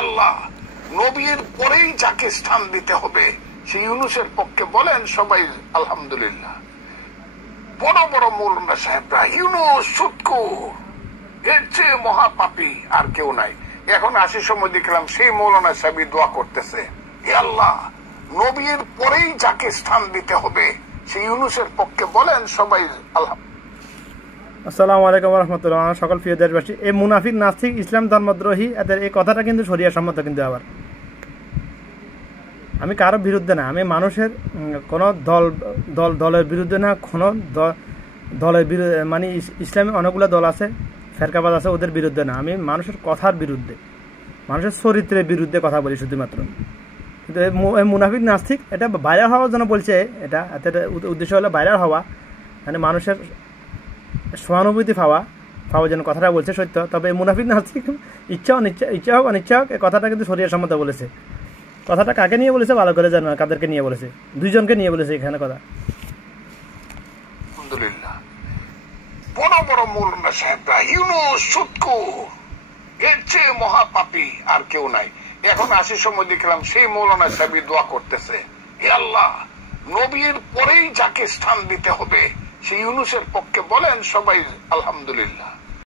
আল্লাহ নবীর পরেই যাকে স্থান দিতে হবে সেই ইউনূসের পক্ষে বলেন সবাই আলহামদুলিল্লাহ। বড় বড় মৌলানা সাহেবরা ইউনূস সুৎখোর, এর চেয়ে মহাপাপী আর কেউ নাই। এখন আসি সময় দেখলাম সেই মৌলানা সাহেব দোয়া করতেছে, হে আল্লাহ নবীর পরেই যাকে স্থান দিতে হবে সেই ইউনূসের পক্ষে বলেন সবাই আলহামদুলিল্লাহ। আসসালামু আলাইকুম ওয়া রাহমাতুল্লাহ। সকল প্রিয় দেশবাসী, এই মুনাফিক নাস্তিক ইসলাম ধর্মদ্রোহী এদের এই কথাটা কিন্তু শরিয়া সম্মত। কিন্তু আবার আমি কারো বিরুদ্ধে না, আমি মানুষের কোনো দলের বিরুদ্ধে না, কোনো দলের বিরুদ্ধে, মানে ইসলামী অনেকগুলো দল আছে, ফেরকাবাজ আছে, ওদের বিরুদ্ধে না। আমি মানুষের কথার বিরুদ্ধে, মানুষের চরিত্রের বিরুদ্ধে কথা বলি শুধুমাত্র। কিন্তু এই মুনাফিক নাস্তিক এটা ভাইরাল হওয়ার জন্য বলছে, এটা উদ্দেশ্য হলো ভাইরাল হওয়া, মানে মানুষের সহানুভূতি পাওয়া যেন কথাটা বলছে সত্য। তবে মুনাফিক নাস্তিক ইচ্ছা হোক অনিচ্ছা হোক এই কথাটা কিন্তু শরিয়া সম্মত বলেছে। কথাটা কাকে নিয়ে বলেছে ভালো করে জানো, কাদেরকে নিয়ে বলেছে? দুইজনকে নিয়ে বলেছে এখানে কথা। আলহামদুলিল্লাহ। বড় বড় মৌলানা সাহেবরা ইউনূস সুৎখোর, এর চেয়ে মহাপাপী আর কেউ নাই। এখন আসি সময় দেখলাম সেই মৌলানা সাহেব দোয়া করতেছে, হে আল্লাহ নবীর পরেই যাকে স্থান দিতে হবে সেই ইউনূসের পক্ষে বলেন সবাই আলহামদুলিল্লাহ।